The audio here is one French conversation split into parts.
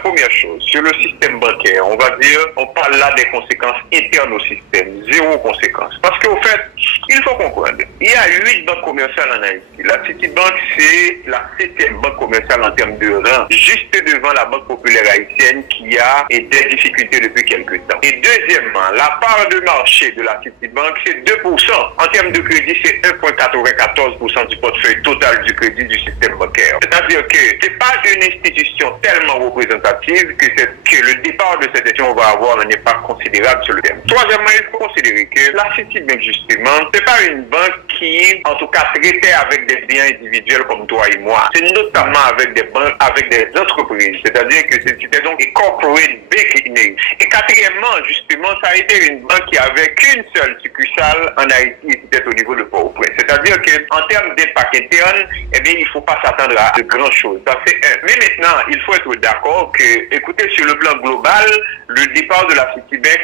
première chose, sur le système bancaire, on va dire, on parle là des conséquences internes au système, zéro conséquence. Parce qu'au fait, il faut comprendre, il y a 8 banques commerciales en Haïti. La Citibank, c'est la 7e banque commerciale en termes de rang, juste devant la Banque populaire haïtienne qui a des difficultés depuis quelques temps. Et deuxièmement, la part de marché de la Citibank, c'est 2%. En termes de crédit, c'est 1,94% du portefeuille total du crédit du système bancaire. C'est-à-dire que c'est pas une institution tellement représentative que le départ de cette institution va avoir un impact considérable sur le thème. Troisièmement, il faut considérer que la Citibank, justement, c'est pas une banque qui, en tout cas, traitait avec des biens individuels comme toi et moi. C'est notamment avec des banques, avec des entreprises. C'est-à-dire que c'était donc des corporate banking. Et quatrièmement, justement, ça a été une banque qui avait qu'une seule succursale en Haïti et c'était au niveau de Port-au-Prince. C'est-à-dire qu'en termes d'impact interne, eh bien, il ne faut pas s'attendre à de grandes choses. Ça fait un. Mais maintenant, il faut être d'accord que, écoutez, sur le plan global, le départ de la Citibank,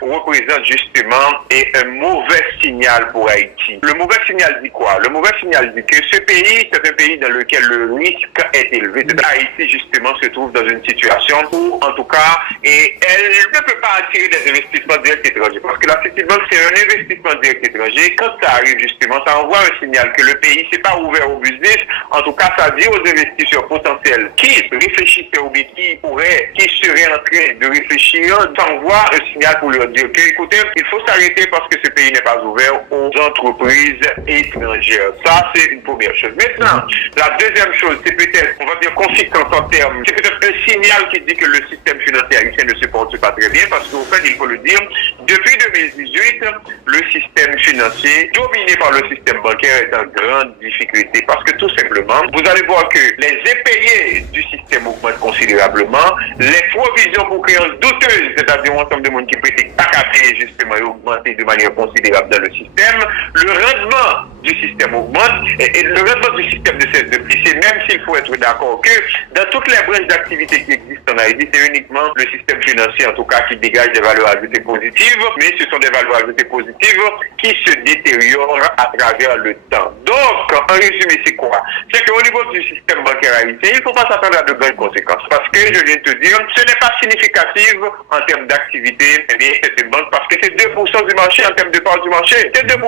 représente justement un mauvais signal pour Haïti. Le mauvais signal dit quoi? Le mauvais signal dit que ce pays, c'est un pays dans lequel le risque est élevé. Haïti, justement, se trouve dans une situation où, en tout cas, elle ne peut pas attirer des investissements directs étrangers. Parce que la Citibank, c'est un investissement direct étranger. Quand ça arrive, justement, ça envoie un signal que le pays n'est pas ouvert au business. En tout cas, ça dit aux investisseurs potentiels qui réfléchissaient ou qui seraient en train de réfléchir, ça envoie un signal pour leur dire que, écoutez, il faut s'arrêter parce que ce pays n'est pas ouvert aux entreprises étrangères. Ça, c'est une première chose. Maintenant, la deuxième chose, c'est peut-être, on va dire, conséquence en termes, c'est peut-être un signal qui dit que le système financier haïtien ne se porte pas très bien parce qu'au fait, il faut le dire, depuis 2018, le système financier, dominé par le système bancaire, est en grande difficulté parce que tout simplement, vous allez voir que les impayés du système augmentent considérablement, les provisions pour créances douteuses, c'est-à-dire un ensemble de monde qui pratique pas qu'à payer justement et augmenter de manière considérable dans le système, le rendement du système augmente et le rendement du système ne cesse de plisser, même s'il faut être d'accord que dans toutes les branches d'activité qui existent en Haïti, c'est uniquement le système financier en tout cas qui dégage des valeurs ajoutées positives, mais ce sont des valeurs ajoutées positives qui se détériorent à travers le temps. Donc, en résumé, c'est quoi? C'est qu'au niveau du système bancaire haïtien, il ne faut pas s'attendre à de grandes conséquences. Parce que, je viens de te dire, ce n'est pas significatif en termes d'activité, eh bien, cette banque, parce que c'est 2% du marché en termes de part du marché. C'est 2%.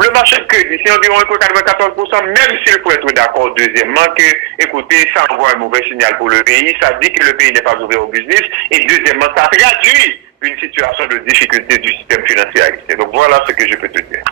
Le marché de crédit, c'est environ 94%, même s'il faut être d'accord, deuxièmement, que, écoutez, ça envoie un mauvais signal pour le pays, ça dit que le pays n'est pas ouvert au business, et deuxièmement, ça traduit une situation de difficulté du système financier haïtien. Donc voilà ce que je peux te dire.